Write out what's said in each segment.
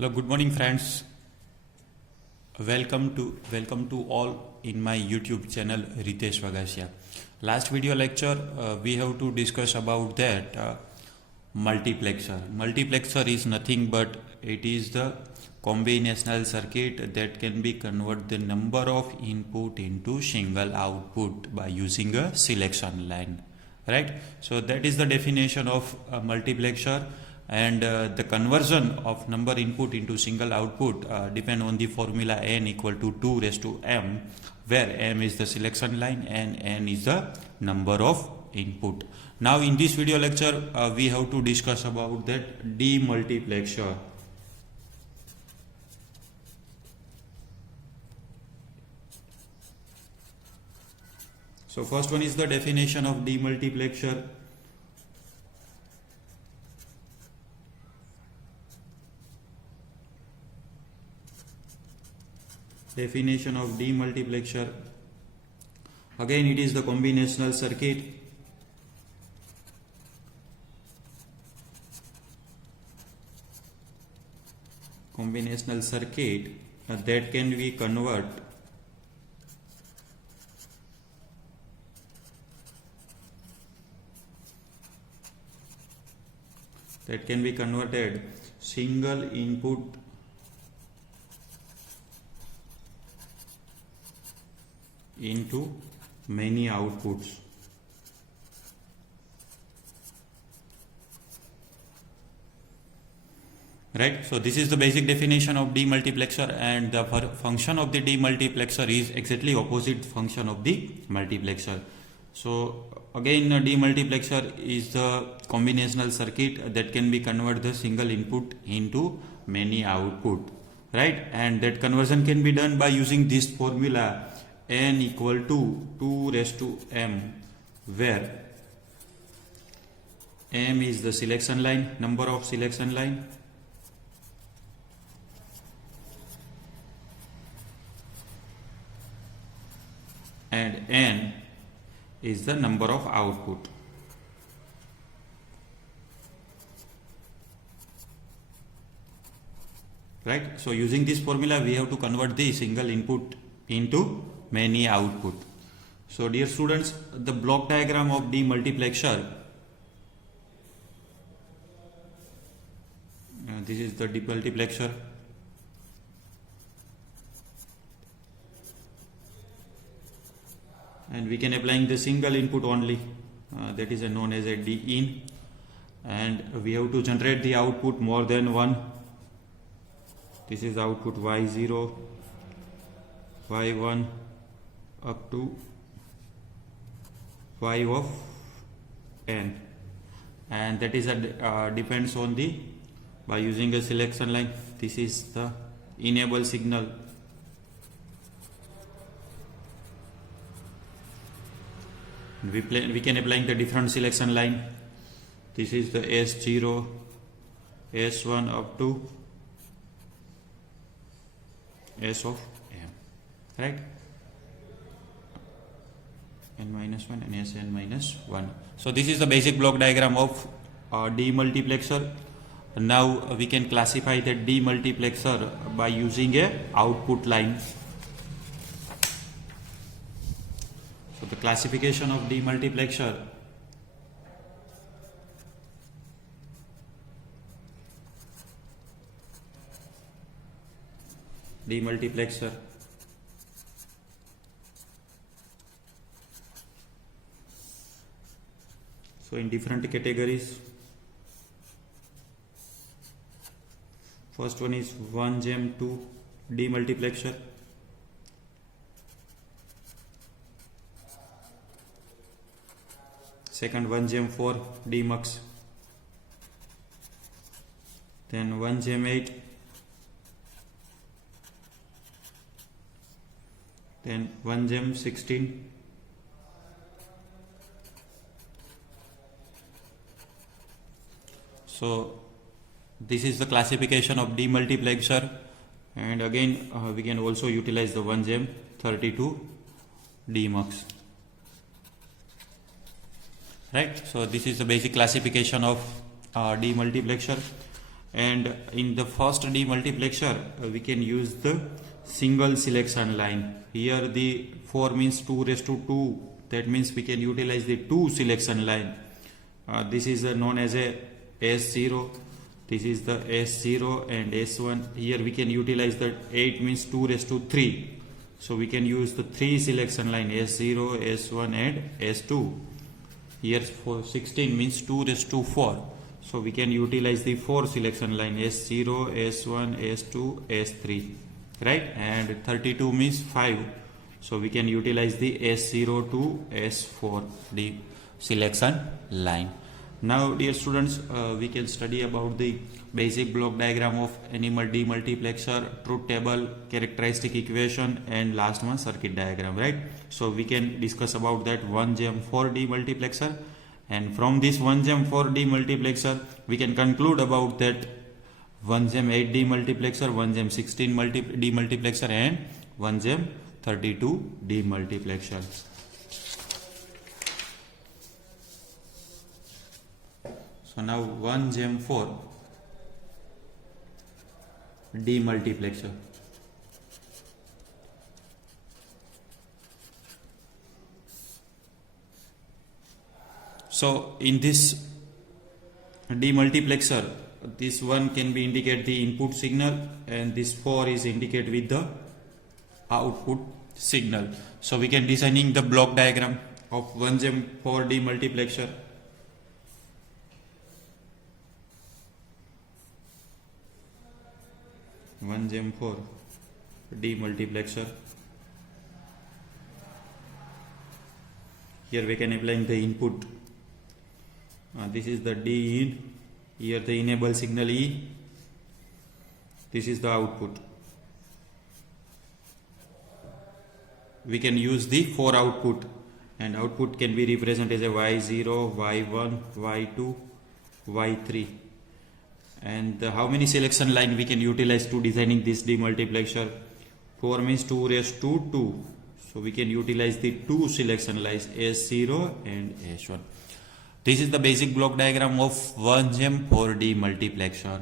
Hello, good morning, friends. Welcome to all in my YouTube channel Ritesh Vagasia. Last video lecture we have to discuss about that multiplexer. Multiplexer is nothing but it is the combinational circuit that can be convert the number of input into single output by using a selection line, right? So that is the definition of a multiplexer, and the conversion of number input into single output depend on the formula n equal to 2 raised to m, where m is the selection line and n is the number of input. Now in this video lecture we have to discuss about that demultiplexer. So first one is the definition of demultiplexer. Definition of demultiplexer. Again, it is the combinational circuit. Combinational circuit that can be converted single input into many outputs. Right, so this is the basic definition of demultiplexer, and the function of the demultiplexer is exactly opposite function of the multiplexer. So again, a demultiplexer is the combinational circuit that can be convert the single input into many output, right? And that conversion can be done by using this formula n equal to 2 raised to m, where m is the selection line, number of selection line, and n is the number of output. Right, so using this formula we have to convert the single input into many output. So dear students, the block diagram of demultiplexer, this is the demultiplexer. And we can applying the single input only, that is known as a D in, and we have to generate the output more than one. This is output y0, y1 up to y of n, and that is depends on the by using a selection line. This is the enable signal. We can apply the different selection line. This is the S0, S1 up to S of m, right? N minus 1 and Sn minus 1. So this is the basic block diagram of demultiplexer. Now we can classify the demultiplexer by using a output line. So the classification of demultiplexer. Demultiplexer. So in different categories. First one is 1 gem 2 demultiplexer. Second 1 gem 4 demux. Then 1 gem 8. Then 1 gem 16. So this is the classification of demultiplexer, and again we can also utilize the 1 gem 32 demux. Right, so this is the basic classification of demultiplexer. And in the first demultiplexer, we can use the single selection line. Here the 4 means 2 raised to 2. That means we can utilize the 2 selection line. This is known as a S0. This is the S0 and S1. Here we can utilize the 8 means 2 raised to 3. So we can use the 3 selection line S0, S1 and S2. Here for 16 means 2 raised to 4. So we can utilize the 4 selection line S0, S1, S2, S3. Right? And 32 means 5. So we can utilize the S0 to S4 the selection line. Now dear students, we can study about the basic block diagram of animal demultiplexer, truth table, characteristic equation, and last one circuit diagram, right? So we can discuss about that 1GEM4 demultiplexer, and from this 1GEM4 demultiplexer we can conclude about that 1GEM8 demultiplexer, 1GEM16 demultiplexer, and 1GEM32 demultiplexer. So now 1GEM4 demultiplexer. So in this demultiplexer, this one can be indicate the input signal, and this 4 is indicated with the output signal. So we can designing the block diagram of 1GEM4 demultiplexer. One GEM4 demultiplexer. Here we can apply the input. This is the D in. Here the enable signal E. This is the output. We can use the 4 output, and output can be represented as a Y0, Y1, Y2, Y3. And how many selection line we can utilize to designing this demultiplexer? 4 means 2 raised to 2. So we can utilize the 2 selection lines S0 and S1. This is the basic block diagram of 1GEM4 demultiplexer.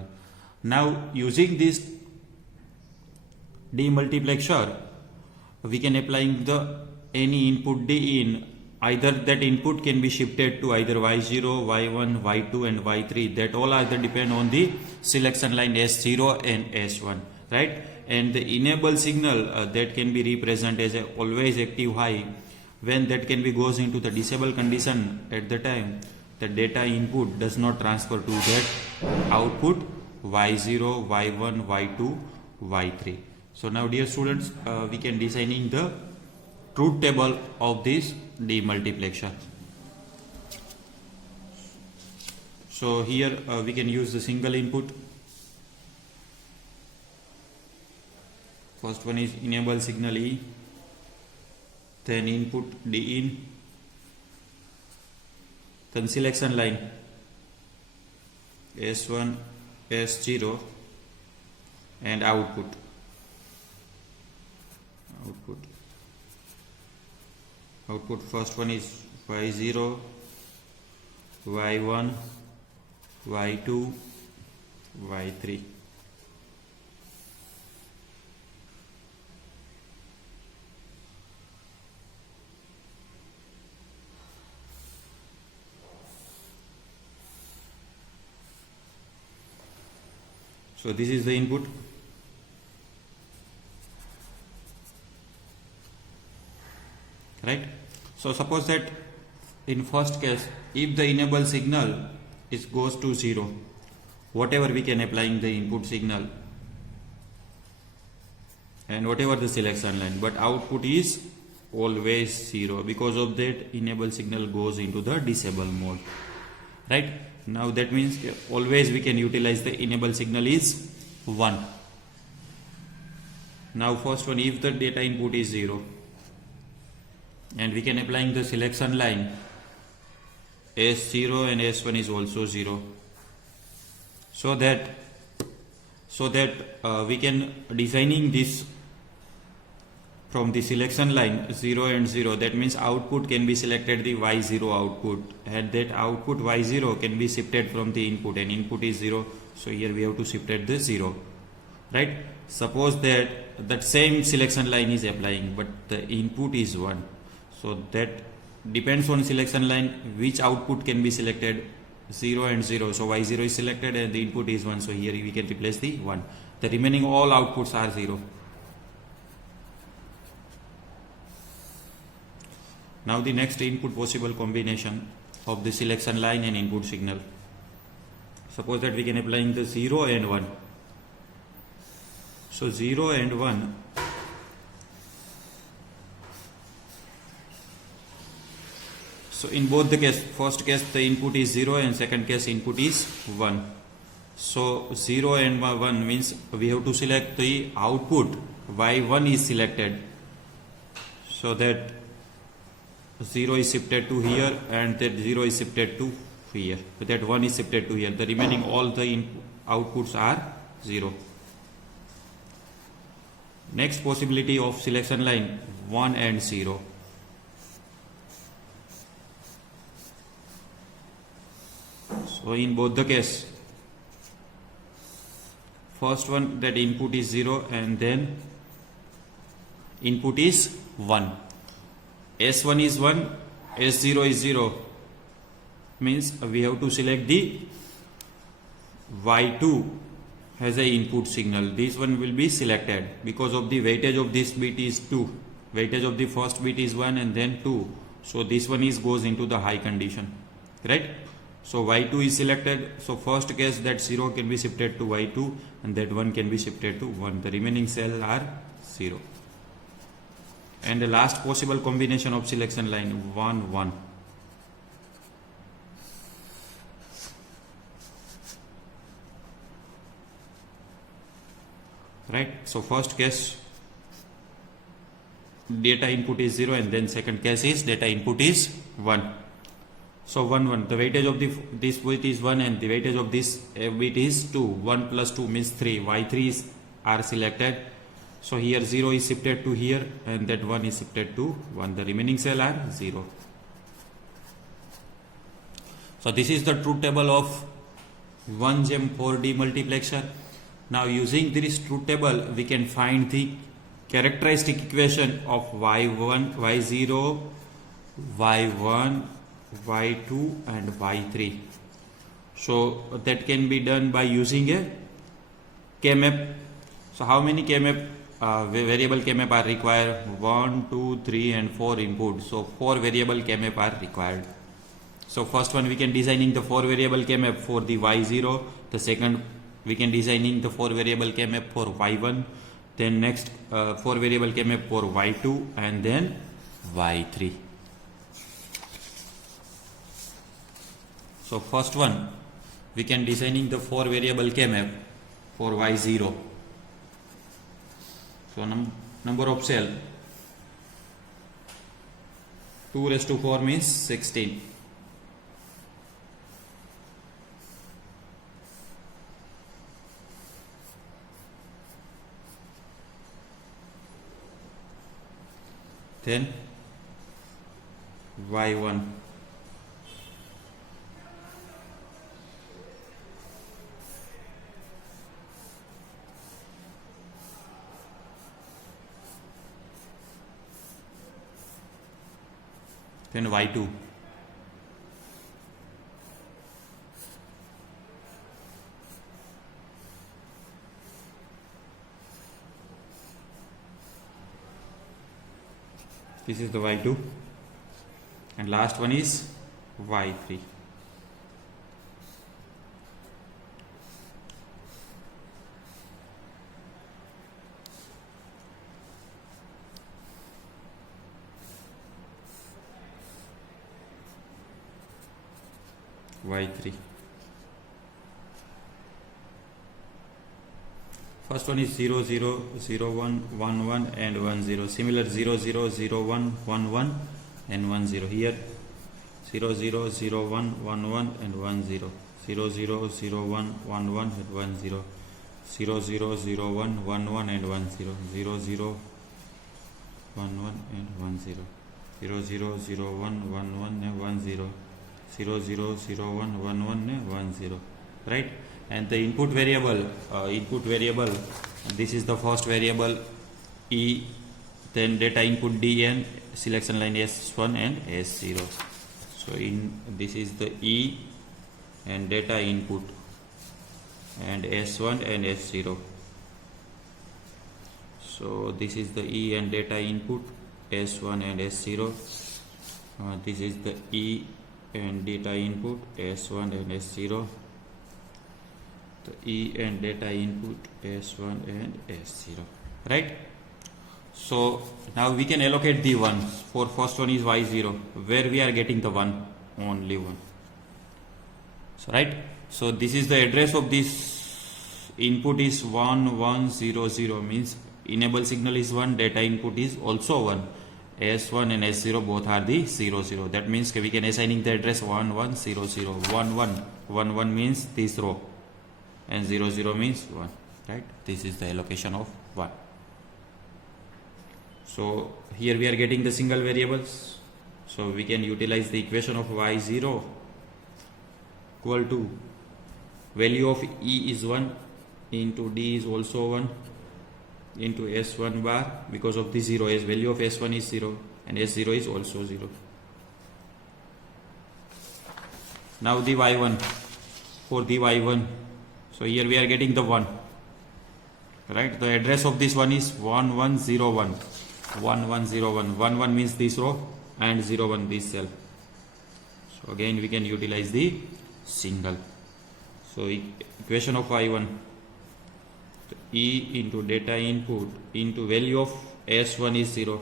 Now using this demultiplexer, we can applying the any input D in. Either that input can be shifted to either Y0, Y1, Y2 and Y3. That all either depend on the selection line S0 and S1, right? And the enable signal that can be represented as a always active high. When that can be goes into the disable condition, at the time the data input does not transfer to that output Y0, Y1, Y2, Y3. So now dear students, we can designing the truth table of this demultiplexer. So here we can use the single input. First one is enable signal E, then input D in, then selection line S1, S0 and output. Output first one is Y0, Y1, Y2, Y3. So this is the input. Right? So suppose that in first case, if the enable signal is goes to 0, whatever we can applying the input signal and whatever the selection line, but output is always 0. Because of that, enable signal goes into the disable mode. Right? Now that means always we can utilize the enable signal is 1. Now first one, if the data input is 0, and we can applying the selection line S0 and S1 is also 0, so that we can designing this from the selection line 0 and 0, that means output can be selected the y0 output, and that output y0 can be shifted from the input, and input is 0, so here we have to shift at the 0, right? Suppose that same selection line is applying but the input is 1, so that depends on selection line which output can be selected, 0 and 0, so y0 is selected and the input is 1, so here we can replace the 1. The remaining all outputs are 0. Now the next input possible combination of the selection line and input signal. Suppose that we can applying the 0 and 1. So 0 and 1, so in both the case, first case the input is 0 and second case input is 1. So 0 and 1 means we have to select the output y1 is selected, so that 0 is shifted to here and that 0 is shifted to here, that 1 is shifted to here. The remaining all the outputs are 0. Next possibility of selection line 1 and 0. So in both the case, first one that input is 0 and then input is 1. S1 is 1, S0 is 0, means we have to select the Y2 has a input signal. This one will be selected because of the weightage of this bit is 2. Weightage of the first bit is 1 and then 2. So this one is goes into the high condition, right? So Y2 is selected. So first case that 0 can be shifted to Y2 and that 1 can be shifted to 1. The remaining cells are 0. And the last possible combination of selection line 1 1. Right? So first case data input is 0 and then second case is data input is 1. So 1 1. The weightage of this bit is 1 and the weightage of this bit is 2. 1 plus 2 means 3. Y3 are selected. So here 0 is shifted to here and that 1 is shifted to 1. The remaining cell are 0. So this is the truth table of 1GEM 4D multiplexer. Now using this truth table we can find the characteristic equation of Y1, Y0, Y1, Y2 and Y3. So that can be done by using a K-map. So how many K-map variable K-map are required? 1, 2, 3 and 4 inputs. So 4 variable K-map are required. So first one we can designing the 4 variable K-map for the Y0. The second we can designing the 4 variable K-map for Y1. Then next 4 variable K-map for Y2 and then Y3. So first one we can designing the 4 variable K-map for Y0. So number of cell 2 raised to 4 means 16. Then Y1 then Y2 this is the Y2 and last one is Y3. Y3. First one is 0 0 0 1 1 1 and 1 0. Similar 0 0 0 1 1 1 and 1 0. Here 0 0 0 1 1 1 and 1 0. 0 0 0 1 1 1 and 1 0. 0 0 0 1 1 1 and 1 0. 0 0 1 1 and 1 0, 0 0 0 1 1 1 and 1 0, 0 0 0 1 1 1 and 1 0, right? And the input variable, this is the first variable E, then data input D and selection line S1 and S0. So this is the E and data input and S1 and S0. So this is the E and data input, S1 and S0. This is the E and data input, S1 and S0. The E and data input, S1 and S0, right? So now we can allocate the ones. For first one is Y0, where we are getting the one, only one. So right, so this is the address of this input is 1100, means enable signal is 1, data input is also 1, S1 and S0 both are the 0 0. That means we can assigning the address 1100, 11 means this row and 0 0 means 1, right? This is the allocation of 1. So here we are getting the single variables, so we can utilize the equation of Y0 equal to value of E is 1 into D is also 1 into S1 bar, because of the 0, as value of S1 is 0 and S0 is also 0. Now the Y1, for the Y1, so here we are getting the 1, right? The address of this one is 1101, 1101, 11 means this row and 01 this cell. So again we can utilize the single. So equation of Y1, E into data input into value of S1 is 0,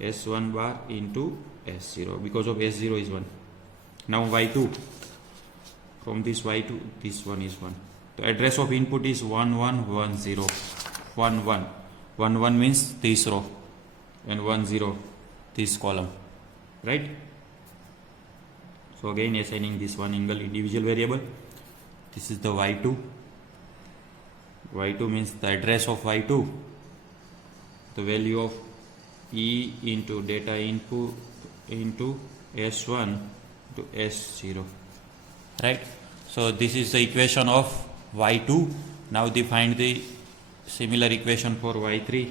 S1 bar into S0, because of S0 is 1. Now Y2, from this Y2, this one is 1. The address of input is 1110, 11, 11 means this row and 10 this column, right? So again assigning this one individual variable. This is the Y2. Y2 means the address of Y2, the value of E into data input into S1 to S0, right? So this is the equation of Y2. Now find the similar equation for Y3.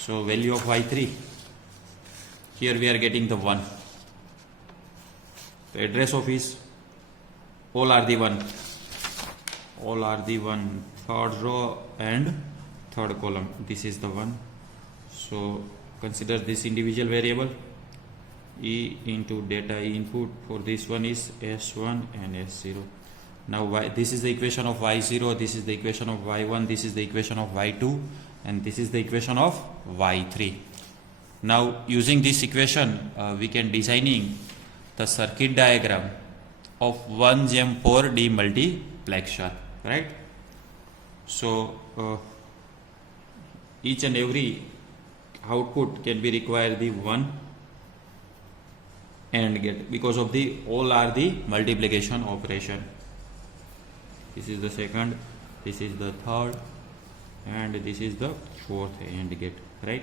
So value of Y3, here we are getting the 1. The address of is, all are the 1, third row and third column, this is the 1. So consider this individual variable, E into data input for this one is S1 and S0. Now this is the equation of Y0, this is the equation of Y1, this is the equation of Y2, and this is the equation of Y3. Now using this equation we can designing the circuit diagram of 1GEM4 demultiplexer, right? So each and every output can be required the 1 AND gate, because of the all are the multiplication operation. This is the second, this is the third, and this is the fourth AND gate, right?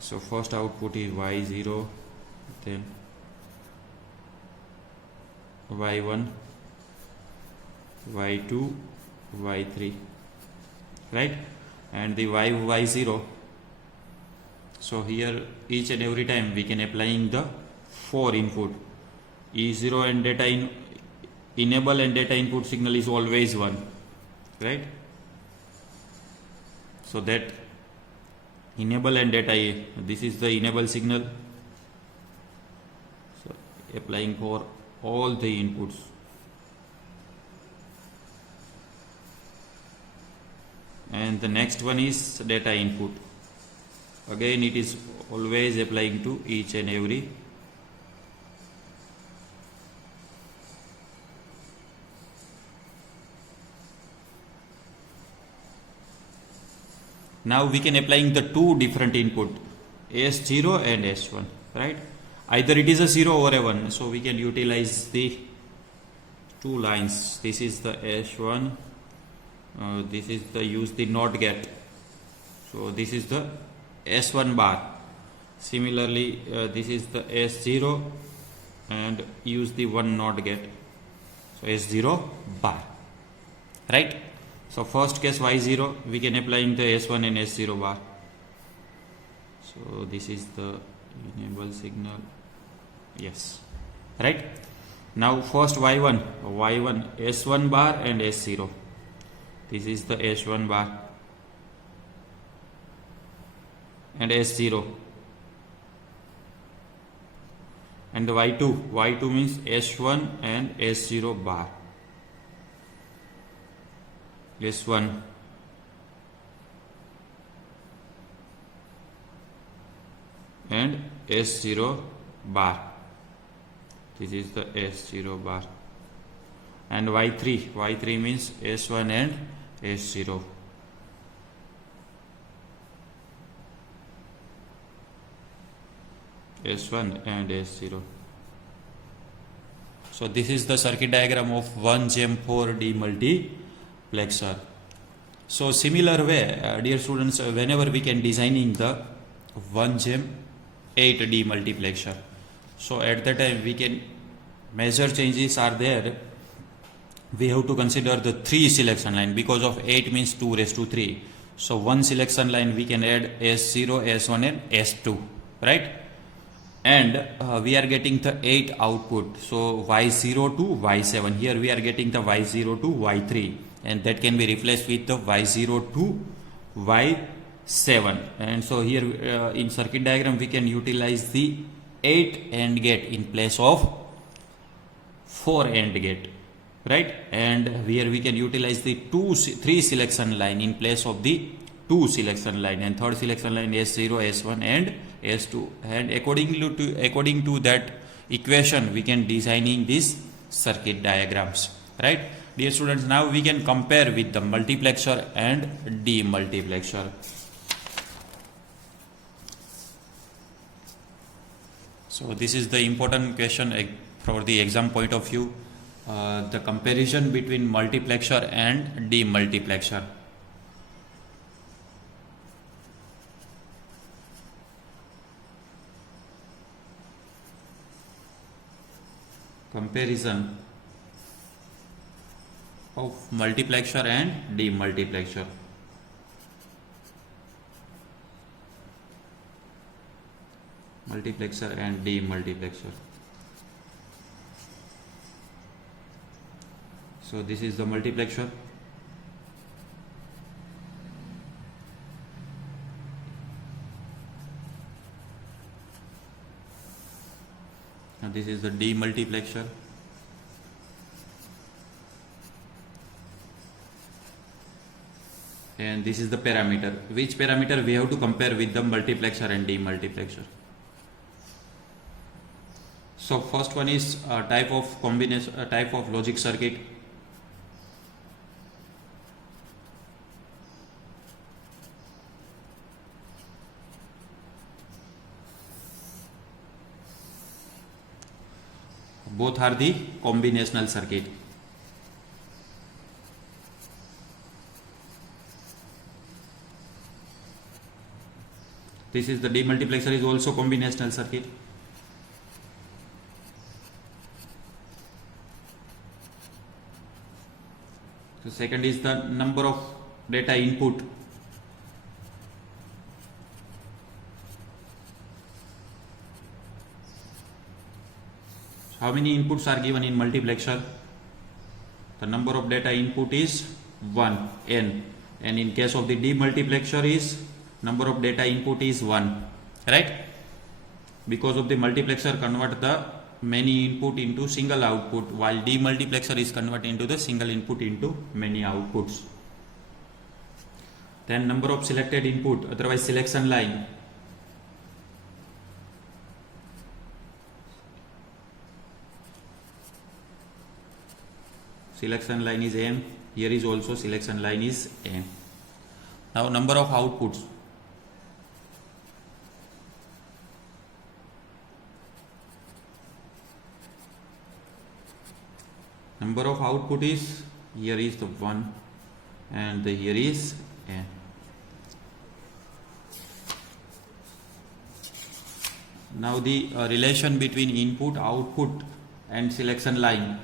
So first output is Y0, then Y1, Y2, Y3, right? And the Y0, so here each and every time we can applying the 4 input, E0 and data enable and data input signal is always 1, right? So that enable and data, this is the enable signal, so applying for all the inputs. And the next one is data input, again it is always applying to each and every. Now we can applying the two different input, S0 and S1, right? Either it is a 0 or a 1, so we can utilize the two lines. This is the S1, this is the use the NOT gate. So this is the S1 bar. Similarly, this is the S0 and use the one NOT gate. So S0 bar, right? So first case Y0 we can apply in the S1 and S0 bar. So this is the enable signal, yes, right? Now first Y1 S1 bar and S0. This is the S1 bar and S0, and the Y2 means S1 and S0 bar, S1 and S0 bar. This is the S0 bar, and Y3 means S1 and S0. S1 and S0. So this is the circuit diagram of 1GEM4 demultiplexer. So similar way, dear students, whenever we can designing the 1GEM8 demultiplexer, so at that time we can major changes are there. We have to consider the 3 selection line, because of 8 means 2 raised to 3. So one selection line we can add S0, S1 and S2, right? And we are getting the 8 output, so Y0 to Y7. Here we are getting the Y0 to Y3, and that can be replaced with the Y0 to Y7. And so here in circuit diagram we can utilize the 8 AND gate in place of 4 AND gate, right? And here we can utilize the 3 selection line in place of the 2 selection line, and third selection line S0, S1 and S2. And according to that equation we can designing these circuit diagrams, right? Dear students, now we can compare with the multiplexer and demultiplexer. So this is the important question for the exam point of view, the comparison between multiplexer and demultiplexer. Comparison of multiplexer and demultiplexer. Multiplexer and demultiplexer. So this is the multiplexer. And this is the demultiplexer. And this is the parameter. Which parameter we have to compare with the multiplexer and demultiplexer? So first one is type of combination, type of logic circuit. Both are the combinational circuit. This is the demultiplexer is also combinational circuit. So second is the number of data input. How many inputs are given in multiplexer? The number of data input is 1, n, and in case of the demultiplexer is number of data input is 1, right? Because of the multiplexer convert the many input into single output, while demultiplexer is convert into the single input into many outputs. Then number of selected input, otherwise selection line. Selection line is m. Here is also selection line is m. Now number of outputs. Number of output is, here is the 1 and here is n. Now the relation between input, output and selection line.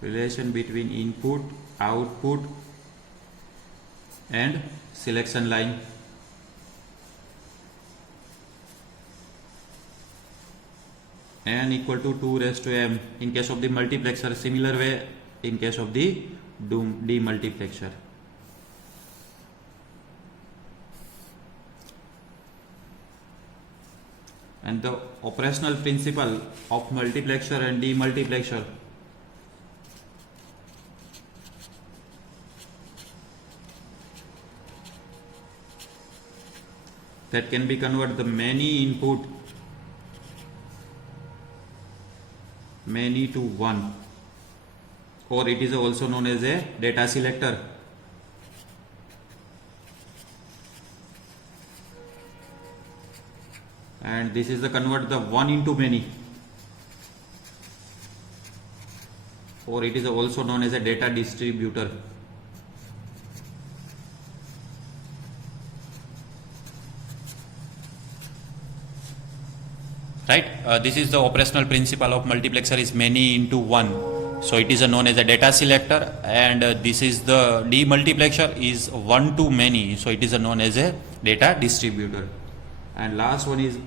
Relation between input, output and selection line. N equal to 2 raised to m in case of the multiplexer, similar way in case of the demultiplexer. And the operational principle of multiplexer and demultiplexer. That can be converted the many to one, or it is also known as a data selector. And this is the convert the one into many, or it is also known as a data distributor. Right, this is the operational principle of multiplexer is many into one, so it is known as a data selector. And this is the demultiplexer is one to many, so it is known as a data distributor. And last one is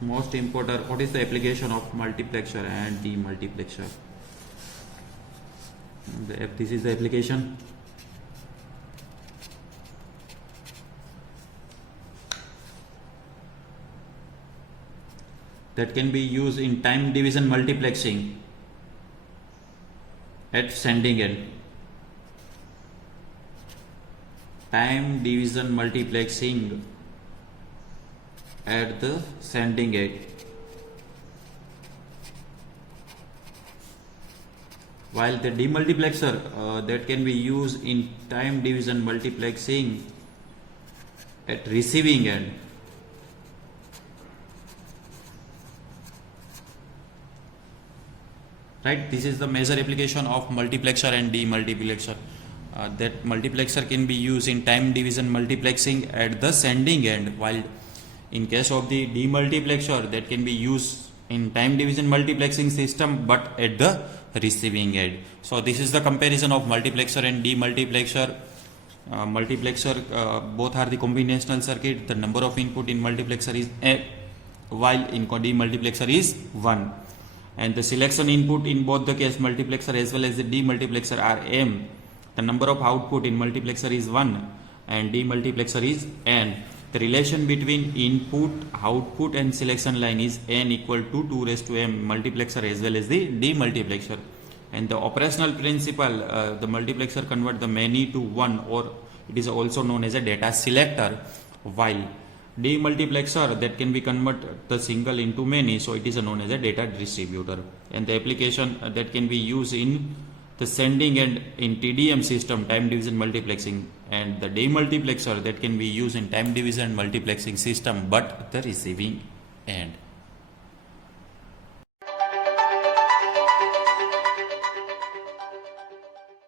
most important, what is the application of multiplexer and demultiplexer? This is the application. That can be used in time division multiplexing at sending end. Time division multiplexing at the sending end. While the demultiplexer that can be used in time division multiplexing at receiving end. Right, this is the major application of multiplexer and demultiplexer. That multiplexer can be used in time division multiplexing at the sending end, while in case of the demultiplexer that can be used in time division multiplexing system but at the receiving end. So this is the comparison of multiplexer and demultiplexer. Multiplexer both are the combinational circuit. The number of input in multiplexer is n, while in demultiplexer is 1. And the selection input in both the case multiplexer as well as the demultiplexer are m. The number of output in multiplexer is 1 and demultiplexer is n. The relation between input, output and selection line is n equal to 2 raised to m multiplexer as well as the demultiplexer. And the operational principle, the multiplexer convert the many to one, or it is also known as a data selector, while demultiplexer that can be convert the single into many, so it is known as a data distributor. And the application that can be used in the sending end in TDM system, time division multiplexing, and the demultiplexer that can be used in time division multiplexing system but the receiving end.